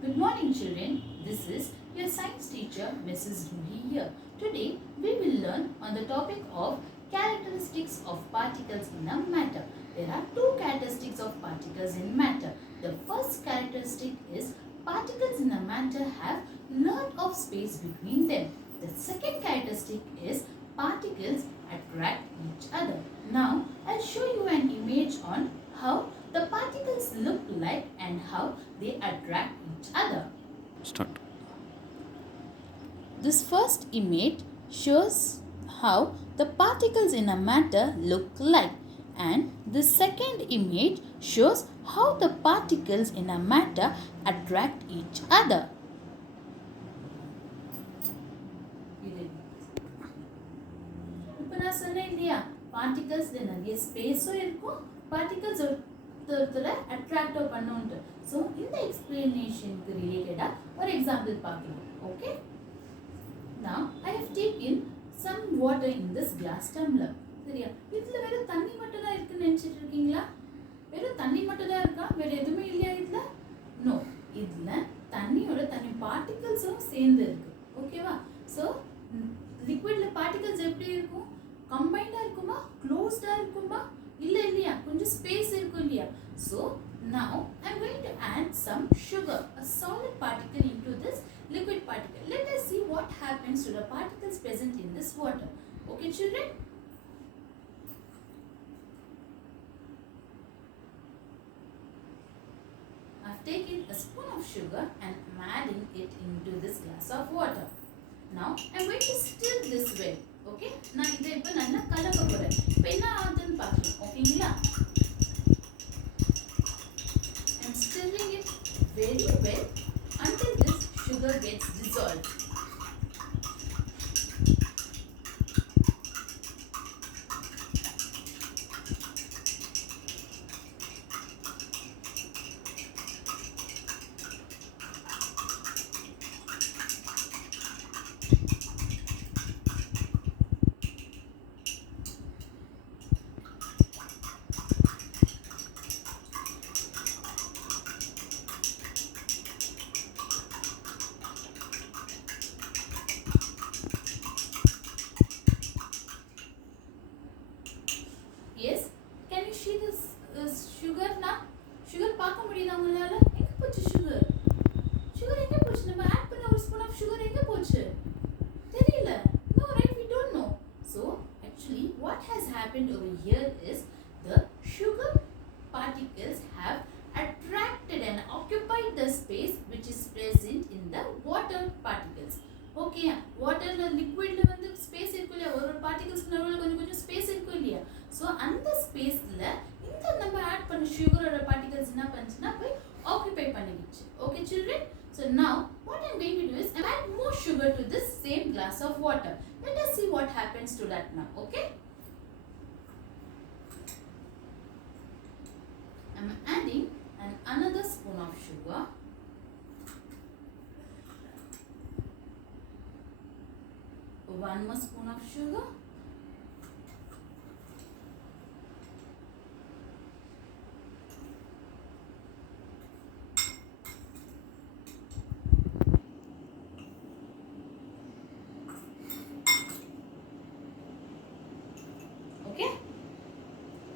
Good morning children. This is your science teacher Mrs. Ruhi here. Today we will learn on the topic of characteristics of particles in a matter. There are two characteristics of particles in matter. The first characteristic is particles in a matter have lot of space between them. The second characteristic is particles attract each other. Now I'll show you an image on how the particles look like and how they attract each other. Start. This first image shows how the particles in a matter look like, and the second image shows how the particles in a matter attract each other. இப்போ நான் சொன்னேன் இல்லையா பார்ட்டிகல்ஸ்ல நிறைய ஸ்பேஸும் இருக்கும் particles ஒருத்தரை attract பண்ணுன்ட்டு so இந்த எக்ஸ்பிளனேஷனுக்கு ரிலேட்டடாக ஒரு எக்ஸாம்பிள் பார்க்கலாம் okay Now I have taken some water in this glass tumbler. சரியா இதுல வெறும் தண்ணி மட்டும் தான் இருக்குன்னு நினைச்சிட்டு இருக்கீங்களா வெறும் தண்ணி மட்டும் தான் இருக்கா வேற எதுவுமே இல்லையா இதுல நோ இதுல தண்ணியோட தண்ணி பார்ட்டிகல்ஸும் சேர்ந்து இருக்கு ஓகேவா ஸோ லிக்விட்ல பார்ட்டிகல்ஸ் எப்படி இருக்கும் கம்பைண்டா இருக்குமா க்ளோஸ்டா இருக்குமா இல்லையா கொஞ்சம் ஸ்பேஸ் இருக்கும் இல்லையா so now I'm going to add some sugar, a solid particle into this liquid particle. Let us see what happens to the particles present in this water. Okay children? I've taken a spoon of sugar and I'm adding it into this glass of water. Now I'm going to stir this well. Okay? நான் இதை இப்போ நல்லா கலக்க போறேன். இப்போ என்ன ஆகுதுன்னு பார்க்கலாம். ஓகேங்களா? I'm stirring it very well until this sugar gets dissolved. Yes, can you see this sugar now? Sugar பார்க்க முடியுதா உங்களால எங்க போச்சு sugar? Sugar எங்க போச்சு? நம்ம ஆட் பண்ண ஒரு spoon of sugar எங்க போச்சு? தெரியல. No, right? We don't know. So, actually what has happened over here is the sugar particles have attracted and occupied the space which is present in the water particles. Okay, waterல liquidல வந்து space இருக்கு இல்லையா ஒரு பார்ட்டிகல்ஸ்க்கு நடுவுல கொஞ்சம் கொஞ்சம் space இருக்கு இல்லையா so அந்த ஸ்பேஸ்ல இந்த நம்ம ஆட் பண்ண சுகரோட பார்ட்டிகல்ஸ் என்ன பண்ணுச்சுன்னா போய் ஆக்குபை பண்ணிடுச்சு okay children so now what I'm going to do is I'm add more sugar to this same glass of water let us see what happens to that now okay I'm adding another spoon of sugar. One more spoon of sugar. Okay?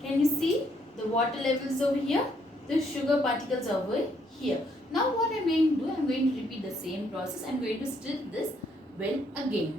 Can you see the water levels over here? The sugar particles are over here. Now what I'm going to do, I'm going to repeat the same process. I'm going to stir this well again.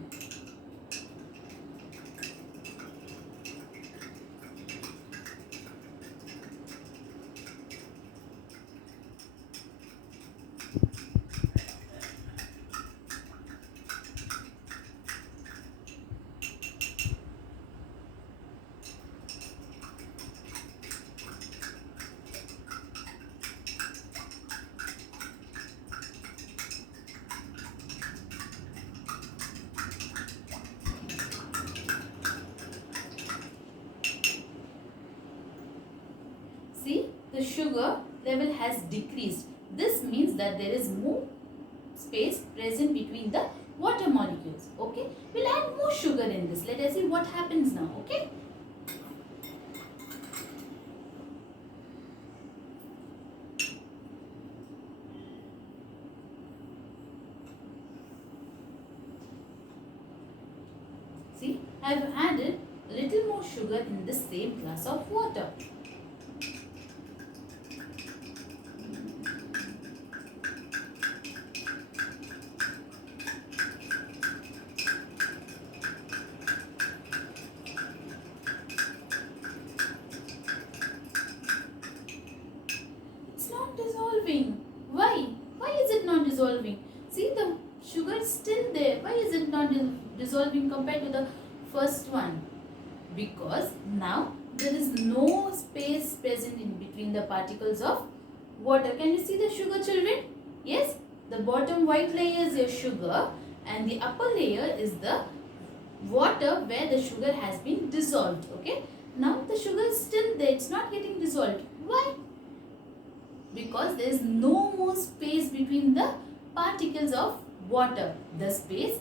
See, the sugar level has decreased. This means that there is more space present between the water molecules. Okay, we'll add more sugar in this. Let us see what happens now. Okay. I have added a little more sugar in the same glass of water. It's not dissolving. Why? Why is it not dissolving? See, the sugar is still there. Why is it not dissolving compared to the first one? Because now there is no space present in between the particles of water. Can you see the sugar, children? Yes, the bottom white layer is your sugar and the upper layer is the water where the sugar has been dissolved. Okay, now the sugar is still there. It's not getting dissolved. Why? Because there is no more space between the particles of water. The space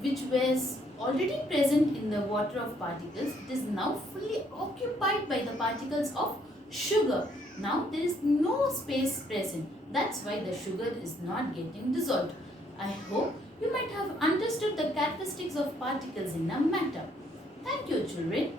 which was already present in the water of particles, it is now fully occupied by the particles of sugar. Now there is no space present. That's why the sugar is not getting dissolved. I hope you might have understood the characteristics of particles in a matter. Thank you, children.